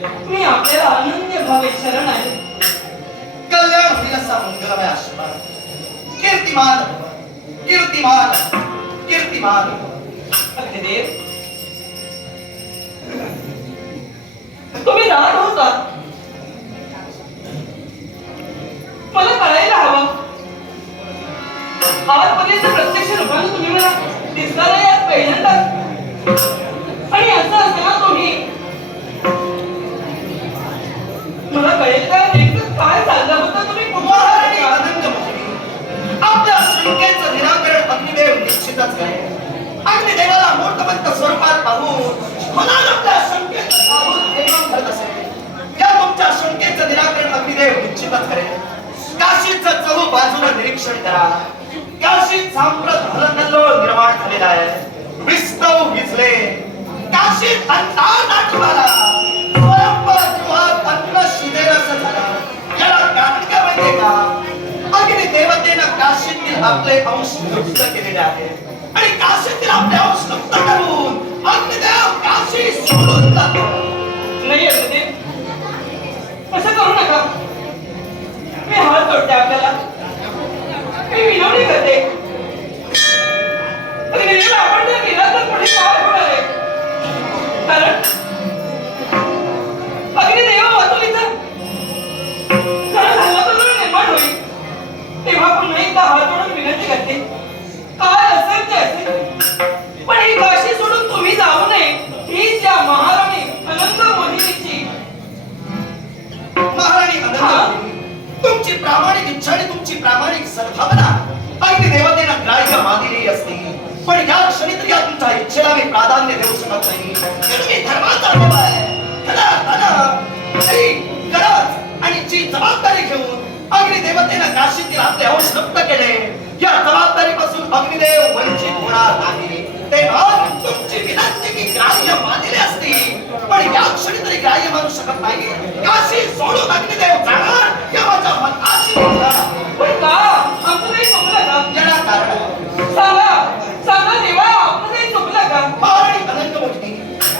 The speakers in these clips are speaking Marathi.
मी आपल्याला अनन्य भावे शरण आहे. कल्याण होईल असा मंगलमय आशीर्वाद. कीर्तिमान भव, कीर्तिमान कीर्तिमान भव. अग्निदेव तुम्ही राहत होता. मला कळायला हवं. आजपर्यंत प्रत्यक्ष रूपाने तुम्ही मला दिसला नाही आज पहिल्यांदाच आणि असं असताना तुम्ही मला कळेल का? नेमकं काय चाललं होतं? तुम्ही आपल्या शंकेचं निराकरण अग्निदेव निश्चितच आहे. अग्निदेवाला मूर्तमंत स्वरूपात पाहून आपल्या शंकेचं निर्माण करत या तुमच्या शंकेचं निराकरण अग्निदेव निश्चितच करेल. काशीचं चहू बाजूला निरीक्षण करा. काशीत सांप्रत निर्माण झालेला आहे. विस्तव भिजले काशीत अंधार दाटून आला ना काशीतील आपले अंश लुप्त केलेले आहेत आणि काशीतील आपले अंश लुप्त करून अग्निदेव काशी सोडून जातो. नाही अग्निदेव असं करू नका. मी हात जोडते आपल्याला. मी विनवणी करते. अग्निदेव आपण जर गेला तर पुढे काय होणार आहे? कारण त्यांची प्रामाणिक सद्भावना. अगदी देवतेला ग्राह्य मानलेली असते. पण या क्षणी तरी या तुमच्या इच्छेला मी प्राधान्य देऊ शकत नाही. धर्माचा देव आहे. आणि जी जबाबदारी घेऊन देवतेनं काशीतील आपले अंश केले. या जबाबदारीपासून अग्निदेव वंचित होणार नाही. तेव्हा तुमची विनंती की ग्राह्य असती पण या क्षणी तरी ग्राह्य मानू शकत नाही. काशी सोडून अग्निदेव जाणार या माझ्या पण का? याला कारण आहे. सांगा सांगा देवा आमचं काही चुकलं का महाराणी अनंत मोठी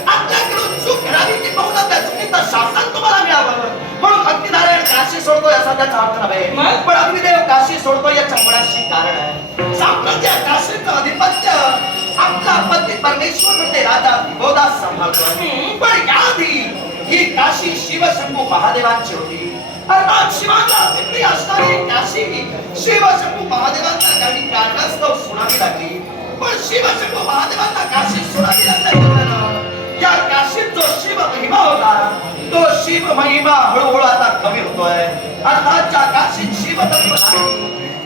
आपल्याकडून चूक घडावी ती बहुधा त्या चुकीचं शासन तुम्हाला मिळावं म्हणून अग्निनारायण याचा त्याचा अर्थ? नव्हे पण अग्निदेव काशी सोडतो याच्या मुळाशी कारण आहे. साम्राज्य काशीचं अधिपत्य आपला पती परमेश्वर म्हणजे राजा विभोदास सांभाळतोय हम्म. पण याआधी ही काशी शिवशंभू महादेवांची होती. अर्थात शिवाला तिकडे असणारी काशी शिवशंभू महादेवांना काही कारणास्तव सोडावी लागली. पण शिवशंभू महादेवांना काशी सोडावी लागल्यानं या काशीत जो शिव महिमा होता। तो शिव महिमा हळूहळू आता कमी होतोय। अर्थात ज्या काशीत शिव तत्व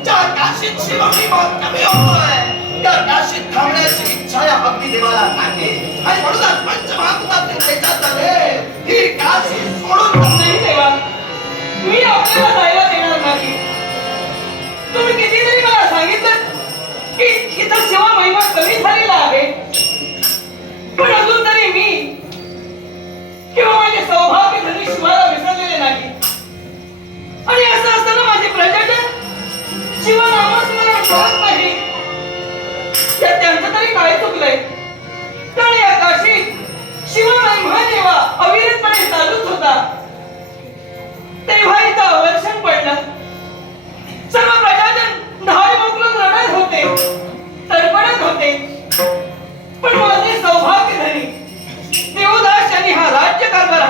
ज्या काशीत शिव महिमा कमी होतोय त्या काशीत थांबण्याची इच्छा या अग्निदेवाला नाही आणि म्हणूनच पंचमहाभूतातील त्याच्यात आले ही काशी सोडून नाही देवा. मी आपल्याला जायला देणार नाही. तुम्ही कितीतरी मला सांगितलं की इथं शिवा महिमा कमी झालेला आहे. पण अजून किंवा माझे सौभाग्य धनी शिवाला विसरलेले नाही? आणि असं असताना माझे प्रजाजन शिवनामस्मरण करत नाही त्यांचं तरी काय चुकलंय? तर या काशीत शिवमहिमा जेव्हा अविरतपणे चालूच होता. तेव्हा इथं अवर्षण पडलं. सर्व प्रजाजन धावे मोकळून रडत होते तडफडत होते. पण माझे सौभाग्य धनी देवदास यांनी हा राज्यकारभार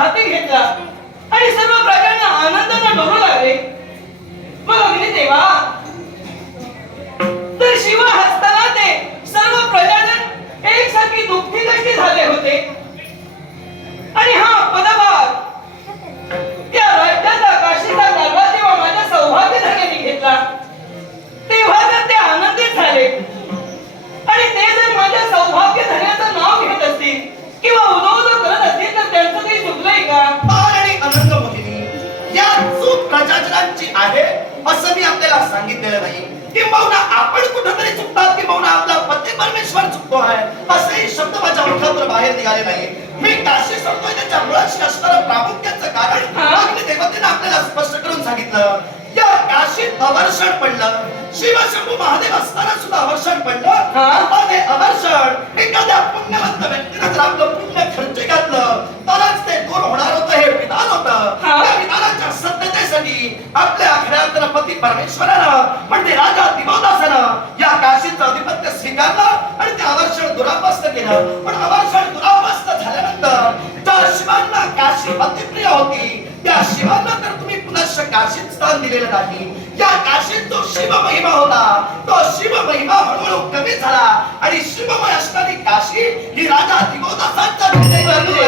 सांगितलं. या काशीत अवर्षण पडलं. शिवशंभू महादेव असताना सुद्धा अवर्षण पडलं. ते अवर्षण एखाद्या पुण्य पुण्यवंत व्यक्तीनं जर आपलं पुण्य खर्च घातलं तरच ते दूर होणार होतं हे विधान होतं. हा. त्या विधानाच्या सत्यतेसाठी आपल्या आखड्यातलं पती परमेश्वरानं म्हणजे राजा दिवदासानं या काशीचं अधिपत्य स्वीकारलं आणि ते आवर्षण दुरापस्त केलं. पण आवर्षण दुरापस्त झाल्यानंतर ज्या शिवांना काशी अतिप्रिय होती. त्या शिवाला तर तुम्ही पुनश्च काशीत स्थान दिलेलं नाही. या काशीत जो शिव महिमा होता. तो शिव महिमा हळूहळू कमी झाला. आणि शिवमय असणारी काशी ही राजा दिगोदासांचा निर्णय करली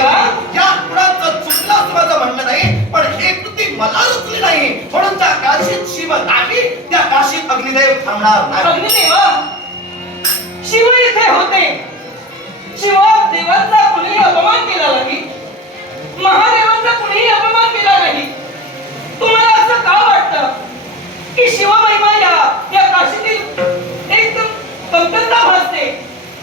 या कुणाचं चुकलं माझं म्हणणं नाही पण हे कृती मला रुचली नाही. म्हणून त्या काशीत शिव नाही त्या काशीत अग्निदेव थांबणार नाही. अग्निदेवा शिव इथे होते. शिवा देवाचा कुणीही अपमान केला नाही? महादेवांचा कुणीही अपमान केला नाही. तुम्हाला असं का वाटतं की शिव महिमा या या काशीतील एकदम कमतरता भासते?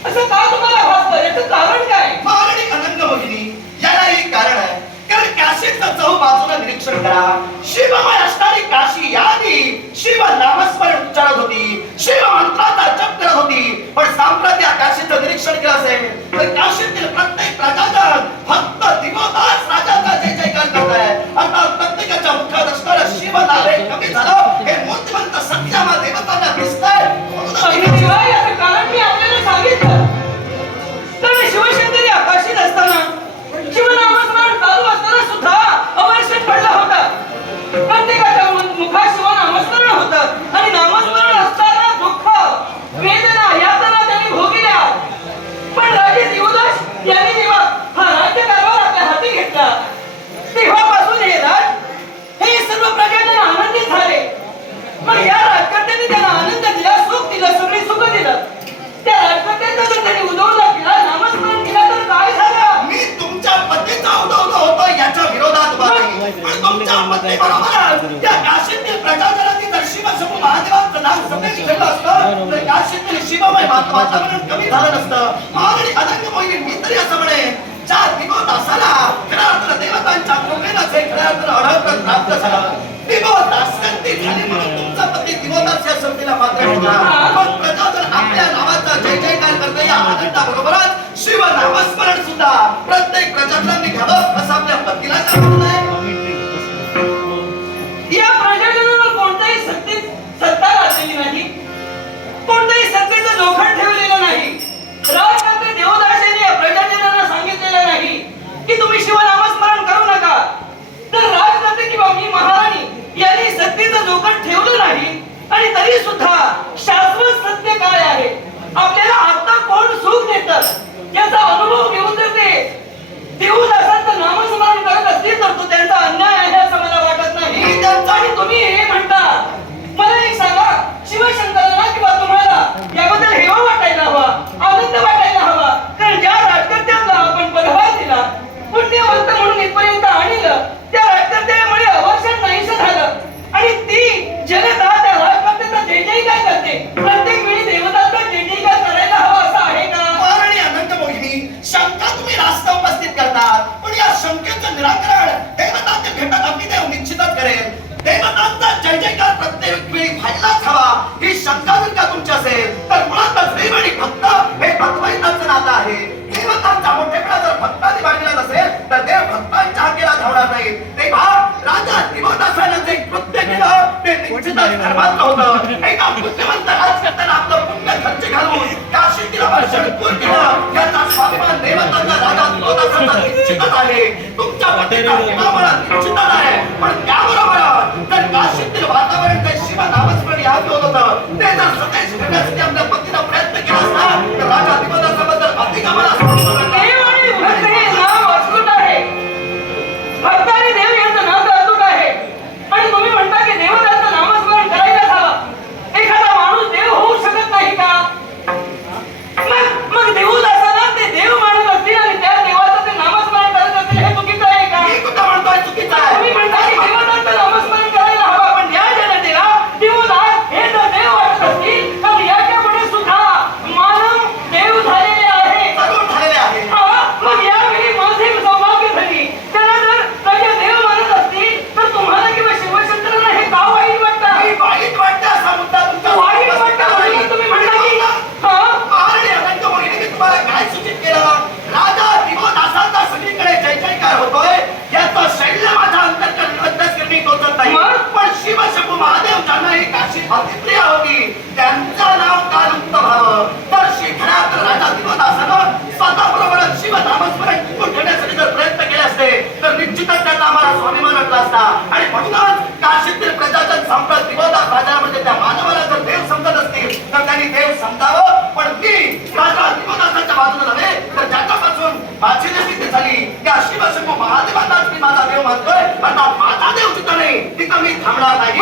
असं का तुम्हाला भासतं? याचं कारण काय? महाराणी अनंग भगिनी याला एक कारण आहे. कारण काशीचं चहू बाजूला निरीक्षण करा. शिवमय असणारी काशी यादी शिव नामस्मरण उच्चारत होती. शिव मंत्राचा जप करत होती. पण सांप्रत या काशीचं निरीक्षण केलं असेल तर काशीतील प्रत्येक प्रजाजन फक्त दिवदास राजाचा जय जयकार करताय. आता प्रत्येकाच्या मुखात असणारं शिव नाव हे कमी झालं हे मूर्तिमंत सत्यामा देवतांना दिसतंय. कारण मी नामस्मरण सुद्धा प्रत्येक प्रजाजनांनी घ्यावं असं आपल्या पतीला सांगितलं आहे. या प्रजाजनावर सत्ते सत्ता नाही. सत्तेचं जोखड ठेवलेलं नाही. या प्रजाजनांना सांगितलेलं नाही की तुम्ही शिवनामस्मरण करू नका. तर राजकर्ते किंवा मी महाराणी यांनी सत्तेचं जोखड ठेवलं नाही आणि तरी सुद्धा शाश्वत सत्य काय आहे? आपल्याला आता कोण सुख देतात याचा अनुभव घेऊन जर ते देवदासांचं नामस्मरण करत असतील तर तो त्यांचा अन्याय आहे ते निश्चितच धर्माचं एका बुद्धिवंत राजकर्त्यानं आपलं पुण्य खर्च घालून काशीतील वर्षण पूर केलं. याचा स्वाभिमान देवतांचा राजा दिवदासाचा निश्चितच आहे. तुमच्या पतीचा विवाह निश्चितच आहे. पण त्याबरोबर जर काशीतील वातावरण जे शिव नामस्मरण याद होत होतं ते जर सदैव ठेवण्यासाठी म्हणतोय आता माझा देव तिथं नाही. तिथं मी थांबणार नाही.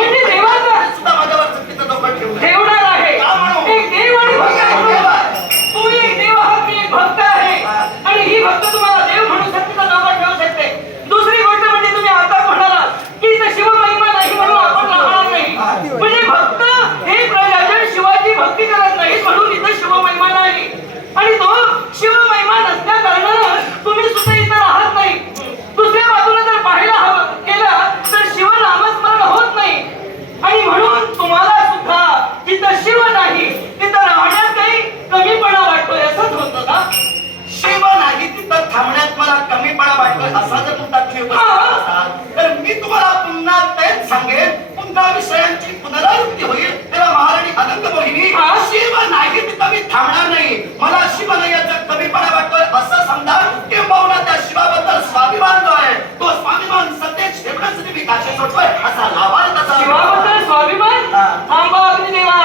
मला शिवाला कमी कमीपणा वाटतोय असं समजा किंबहुना त्या शिवाबद्दल स्वाभिमान जो आहे तो स्वाभिमान सत्य ठेवण्यासाठी मी काशी सोडतोय असा लाभाल शिवाबद्दल स्वाभिमान? थांबा अग्निदेवा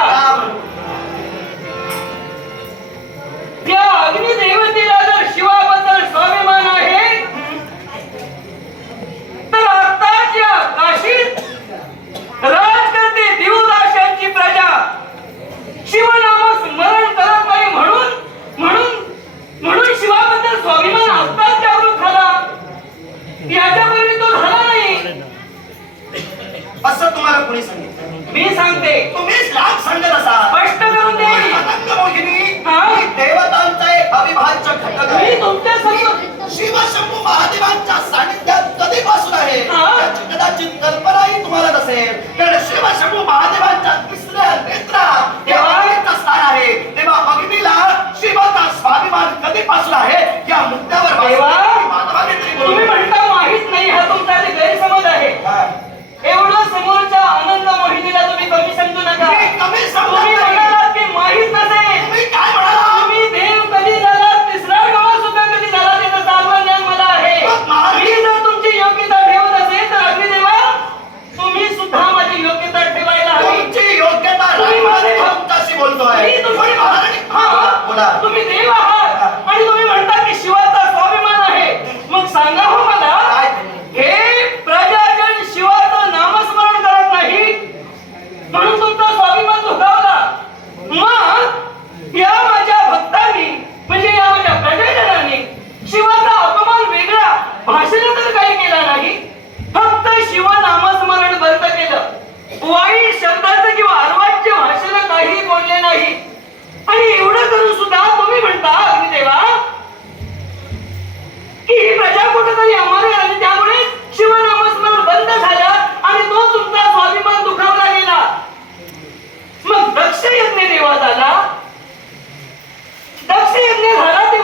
त्या अग्निदेवतेला जर शिवाबद्दल स्वाभिमान आहे तर आताच्या काशीत कोणी सांगितलं? मी सांगते. तुम्हीच लाभ सांगत असा स्पष्ट करून दे. अनंत मोहिनी देवतांचा एक अविभाज्य घटक आहे. मी तुमच्यासमोर शिवशंभू महादेवांच्या सानिध्यात कधीपासून आहे? कदाचित कल्पनाही तुम्हाला नसेल. कारण शिवशंभू महादेवांच्या तिसऱ्या नेत्रात हे स्थान आहे. तेव्हा अग्नीला शिवाचा स्वाभिमान कधीपासून आहे? या मुद्द्यावर माधवाने तरी तुम्ही म्हणता माहीत नाही हा तुमचा गैरसमज आहे. एवढं समोर आनंद मोहिनीला तुम्ही कमी समजू नका. कमी समजू की माहीत नसेल.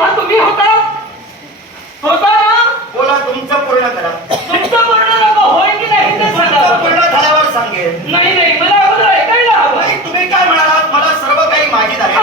तेव्हा तुम्ही होता? होता ना? बोला तुमचं पूर्ण करा. तुमचं पूर्ण नको होय की नाही ते सांगा. पूर्ण झाल्यावर सांगेल नाही नाही मला अगोदर ऐकायला हवं. नाही तुम्ही काय म्हणालात? मला सर्व काही माहीत आहे.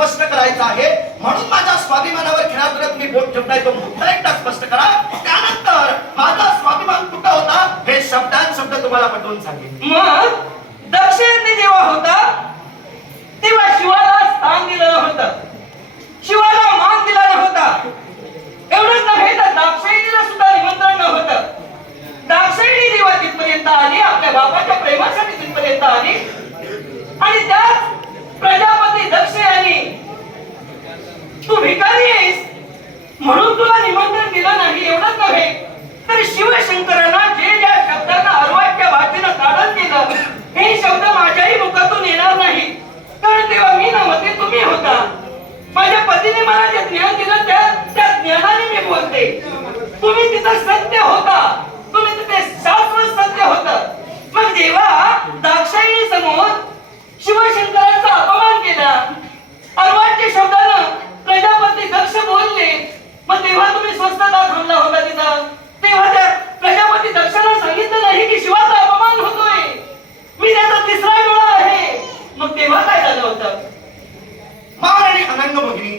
स्पष्ट करायचा आहे. म्हणून माझ्या स्वाभिमानावर खेळात मी बोट ठेवताय तो मुद्दा एकदा स्पष्ट करा त्यानंतर माझा स्वाभिमान कुठं होता हे शब्दात शब्द तुम्हाला पटवून सांगेन मग दक्षिणेने जेव्हा होता तेव्हा शिवाला स्थान दिलं नव्हतं शिवाला मान दिला नव्हता एवढंच नव्हे तर दाक्षायणीला सुद्धा निमंत्रण नव्हतं दाक्षायणी जेव्हा तिथपर्यंत आली आपल्या बापाच्या प्रेमासाठी तिथपर्यंत आली आणि त्यात प्रजापती दक्ष यांनी तू भिकारी आहेस म्हणून तुला निमंत्रण दिलं नाही एवढंच नव्हे तर शिवशंकरांना जे ज्या शब्दांना अर्वाच्या भाषेनं ताडण केलं हे शब्द माझ्याही मुखातून येणार नाही कारण तेव्हा मी नव्हते तुम्ही होता माझ्या पतीने मला जे ज्ञान दिलं त्या त्या ज्ञानाने मी बोलते तुम्ही तिथं सत्य होता तुम्ही तिथे शाश्वत सत्य होत मग जेव्हा दाक्षायणी समोर शिवशंकरांचा अपमान केला अर्वाच्य शब्दानं प्रजापती दक्ष बोलले मग तेव्हा तुम्ही स्वस्तता थांबला होता तिथं तेव्हा त्या प्रजापती दक्षाला सांगितलं नाही की शिवाचा अपमान होतोय मी त्याचा तिसरा डोळा आहे मग तेव्हा काय झालं होतं मान आणि अनंग मोहिनी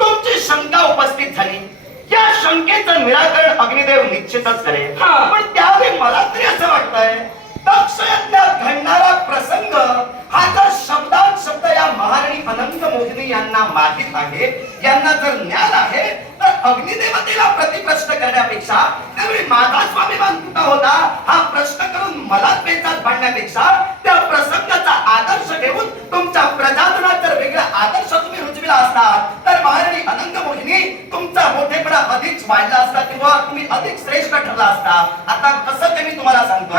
तुमची शंका उपस्थित झाली या शंकेचं निराकरण अग्निदेव निश्चितच करेल हा. पण त्यावेळी मला तरी असं वाटतंय दक्ष यज्ञात घडणारा प्रसंग हा जर शब्दात शब्द या महाराणी अनंत मोहिनी यांना माहीत आहे यांना जर ज्ञान आहे तर अग्निदेवतेला प्रतिप्रश्न करण्यापेक्षा त्यावेळी माझा स्वाभिमान कुठं होता. हा प्रश्न करून मलाच पेचात पाडण्यापेक्षा त्या प्रसंगाचा आदर्श घेऊन तुमच्या प्रजाजनात जर वेगळा आदर्श रुजविला असता तर महाराणी अनंग मोहिनी तुमचा मोठेपणा अधिक वाढला असता किंवा तुम्ही अधिक श्रेष्ठ ठरला असता. आता कसं ते मी तुम्हाला सांगतो.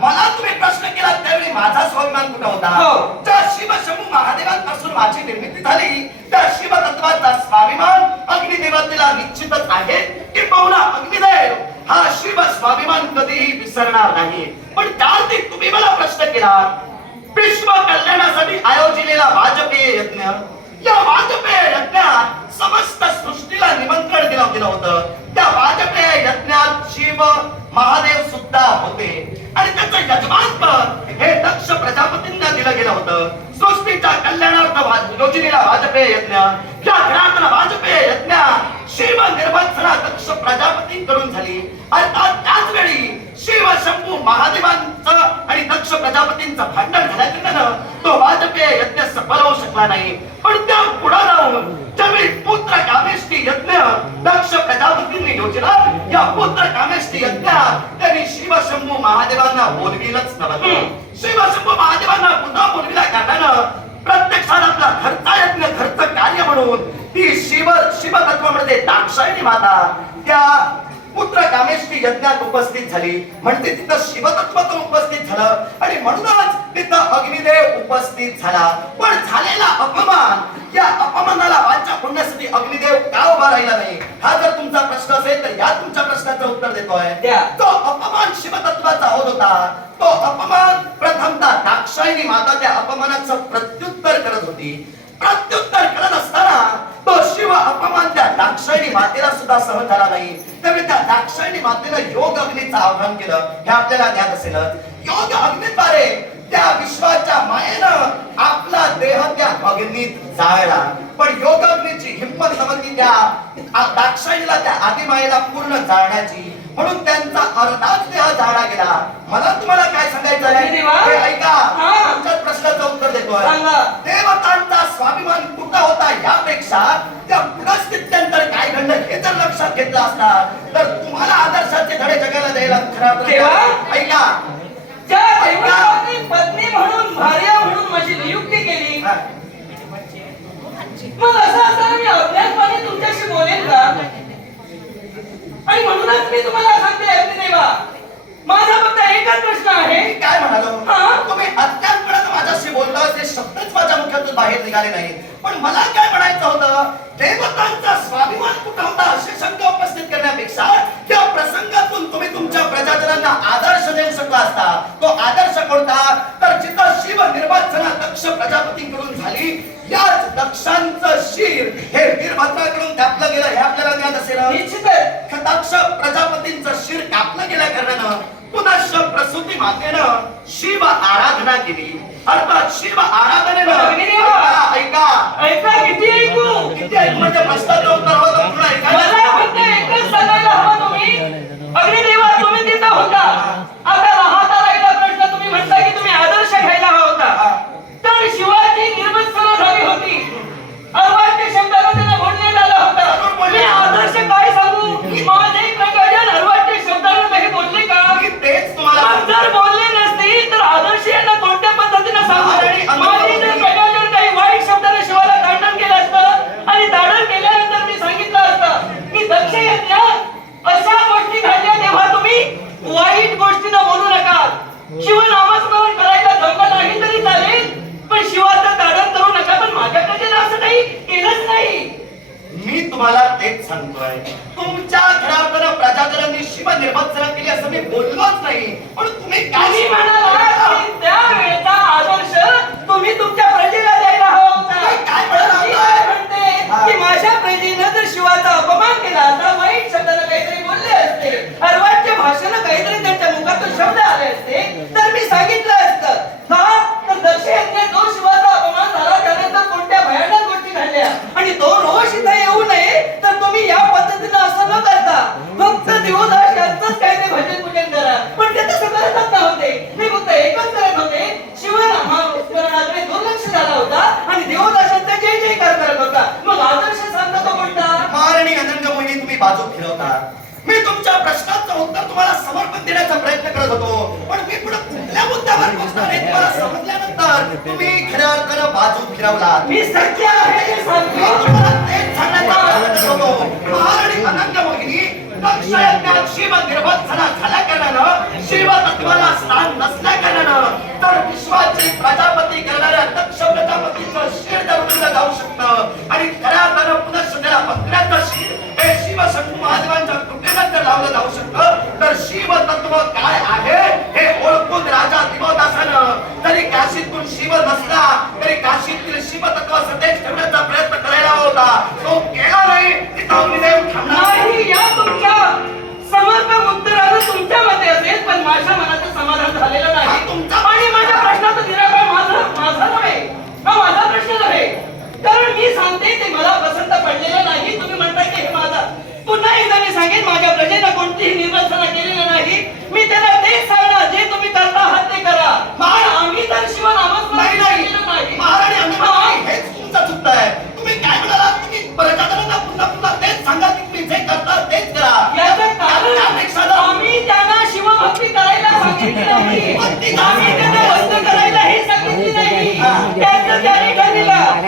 मला तुम्ही प्रश्न केला त्यावेळी माझा स्वाभिमान कुठं होता? हो. ज्या शिवशंभू महादेवांपासून माझी निर्मिती झाली त्या शिवतत्वाचा स्वाभिमान अग्निदेवतेला निश्चितच आहे की पाहुणा अग्निदेव. हा शिव स्वाभिमान कधीही विसरणार नाही. पण त्यावरती तुम्ही मला प्रश्न केला. विश्व कल्याणासाठी आयोजिलेला वाजपेय यज्ञ या वाजपेय यज्ञात समस्त सृष्टीला निमंत्रण दिलं गेलं होतं. त्या वाजपेय यज्ञात शिव महादेव सुद्धा होते. आणि त्याचं यजमानपद हे दक्ष प्रजापतींना दिलं गेलं होतं. सृष्टीच्या कल्याणार्थ योजनेला वाजपेय यज्ञ या घरातला वाजपेय यज्ञ शिव निर्वंसना दक्ष प्रजापतींकडून झाली. अर्थात त्याच वेळी शिव शंभू महादेवांचं आणि दक्ष प्रजापतींचं भांडण झाल्याकारणानं तो वाजपेय यज्ञ सफल होऊ शकला नाही. पण त्या पुढे जाऊन ज्यावेळी पुत्र कामेष्टी यज्ञ दक्ष प्रजापतींनी योजना या पुत्र कामेष्टी यज्ञात त्यांनी शिव शंभू महादेवांना बोलविलंच नव्हतं. शिव शंभू महादेवांना पुन्हा बोलविल्या कारणानं प्रत्यक्षात आपला घरचा यज्ञ घरचं कार्य म्हणून ती शिव शिवतत्वामध्ये दाक्षायणी माता त्या पुत्र कामेष्टी यज्ञात उपस्थित झाली. म्हणजे तिथं शिवतत्व उपस्थित झालं आणि म्हणूनच तिथं अग्निदेव उपस्थित झाला. पण झालेला अपमान या अपमानाला वाचा फोडण्यासाठी अग्निदेव का उभा राहिला नाही. हा जर तुमचा प्रश्न असेल तर या तुमच्या प्रश्नाचं उत्तर देतोय. तो अपमान शिवतत्वाचा होत होता. तो अपमान प्रथमतः दाक्षायणी माता त्या अपमानाचं प्रत्युत्तर करत होती. प्रत्युत्तर करत असताना तो शिव अपमान त्या दाक्षायणी मातेला सुद्धा सहन झाला नाही. त्यामुळे त्या दाक्षायणी मातेनं योग अग्नीचं आव्हान केलं. हे आपल्याला ज्ञात असेल. योग अग्नीद्वारे त्या विश्वाच्या मायेनं आपला देह त्या अग्नीत जाळला. पण योग अग्नीची हिंमत नव्हती त्या दाक्षायणीला त्या आदिमायेला पूर्ण जाळण्याची. म्हणून त्यांचा अर्धाच देह जाळला गेला. मला तुम्हाला काय सांगायचं आहे? ऐका. तुमच्या प्रश्नाचं उत्तर देतोय. सांगा. देवतांचा स्वाभिमान कुठं होता यापेक्षा त्या पुनस्थित्यंतर काय घडलं हे जर लक्षात घेतलं असता तर तुम्हाला आदर्शाचे धडे जगायला द्यायला खरा अर्थाने देवा. ऐका. ज्या देवतांनी पत्नी म्हणून भार्या म्हणून माझी नियुक्ती केली. मग असं असताना मी अज्ञानपणे तुमच्याशी बोलेन का? आणि म्हणूनच मी तुम्हाला सांगते अग्निदेवा माझा फक्त एकच प्रश्न आहे. काय म्हणालो? हा? तुम्ही अत्यानपर्यंत माझ्याशी बोलता ते शब्दच माझ्या मुखातून बाहेर निघाले नाहीत. पण मला काय म्हणायचं होतं? देवतांचा स्वाभिमान कुठं होता अशी शंका उपस्थित करण्यापेक्षा त्या प्रसंगातून तुम्ही तुमच्या प्रजाजनांना आदर्श देऊ शकला असता. तो आदर्श कोणता? तर जिथं शिव निर्वाचना दक्ष प्रजापतींकडून झाली याच दक्षांचं शिर हे वीरभद्राकडून कापलं गेलं. हे आपल्याला ज्ञात असेल. निश्चितच. दक्ष प्रजापतींचं शिर कापलं गेल्या कारणानं पुनश्च प्रस सरस्वती मातेनं शिव आराधना केली. अर्थात शिव आराधनेनं! ऐका, ऐका. ऐका किती ऐकू? किती ऐकू म्हणजे प्रश्नाचं उत्तर होतं मला ऐकायला फक्त एकच सांगायला हवं तुम्ही. अग्निदेवा तुम्ही तिथं होता. तेच तुम्हाला जर बोलले नसतील तर आदर्श यांना कोणत्या पद्धतीने सांगू? माझे जर प्रकाशन काही वाईट शब्दाने शिवाला ताडण केलं असतं आणि ताडण केल्यानंतर मी सांगितलं असतं की दक्ष यज्ञात अशा गोष्टी घडल्या तेव्हा तुम्ही वाईट गोष्टीनं बोलू नका. शिवनामस्मरण करायला जमलं नाही तरी चालेल पण शिवाचं ताडण करू नका पण माझ्याकडे असं काही केलंच नाही मी तुम्हाला तेच सांगतोय. तुमच्या घराकडे प्रजाजनांनी शिव निर्भत्सना केली असं मी बोललोच नाही. पण तुम्ही तुम्ही म्हणाला की त्यावेळेचा आदर्श तुम्ही तुमच्या प्रजेला द्यायला हवा होता. काय म्हणते की माझ्या प्रजेनं जर शिवाचा अपमान केला असता वाईट शब्दानं काहीतरी बोलले असते. अर्वाच्य भाषेनं काहीतरी त्यांच्या मुखातून शब्द आले असते. तर मी सांगितलं असतं. का तर दक्ष यज्ञात जो शिवाचा अपमान झाला त्यानंतर कोणत्या भयानक आणि तो रोष इथे येऊ नये तर तुम्ही या पद्धतीनं असं न करता फक्त देवदास यांचंच काय ते भजन पूजन करा. पण ते तसं करतच नव्हते. मी फक्त एकच करत होते. शिवरामाकडे दुर्लक्ष झाला होता आणि देवदासांचा जय जयकार करत होता. मग आदर्श सांगता तो म्हणता मार आणि अनंगमुनी तुम्ही बाजू फिरवता. मी तुमच्या प्रश्नाचं उत्तर तुम्हाला समर्पण देण्याचा प्रयत्न करत होतो. पण मी पुढे कुठल्या मुद्द्यावर पोहोचणार हे तुम्हाला समजल्यानंतर तुम्ही खऱ्या अर्थानं बाजू फिरवलात मी सत्य आहे ते मी सांगतो तुम्हाला तेच सांगण्याचा प्रयत्न करत. शिव झाल्या कारणानं शिव तत्वाला स्थान नसल्या कारणानं तर विश्वाचे प्रजापती करणाऱ्या दक्ष प्रजापतीचं शिर दरवलं जाऊ शकतं. आणि खऱ्या अर्थानं पुन्हा त्याला पत्र्याचं शिर हे शिव शंभू महादेवांच्या कृपेनं जर लावलं जाऊ शकतं. तर शिव तत्व काय आहे हे ओळखून राजा दिवदासानं जरी काशीतून शिव नसला तरी काशीतील शिव तत्व सतेज ठेवण्याचा प्रयत्न करायला होता. तो केला नाही तिथं थांबला नाही. या तुमच्या समर्पक उत्तरानं तुमच्या मते असेल पण माझ्या मनाचं समाधान झालेलं नाही. तुमचा- आणि माझ्या प्रश्नाचं निराकरण माझं माझा नव्हे हा माझा प्रश्न नव्हे कारण मी सांगते ते मला पसंत पडलेलं नाही. तुम्ही म्हणता की हे माझा. पुन्हा एकदा मी सांगेन माझ्या प्रजेनं कोणतीही निर्वसना केलेलं नाही मी त्याला तेच सांगणार जे तुम्ही करता आहात ते करा. पण आम्ही तर शिवनामस्मरण नाही नाही. केलेलं नाही. महाराणी आम्ही हा. हेच तुमचं चुकतं आहे. तुम्ही काय म्हणालात तुम्ही प्रजाजनांना पुन्हा पुन्हा तेच सांगा की तुम्ही जे करता तेच करा. याचं कारण जर- आम्ही त्यांना शिवभक्ती करायला सांगितली नाही. आम्ही त्यांना भक्त करायला हे सांगितली नाही. त्याचं त्याने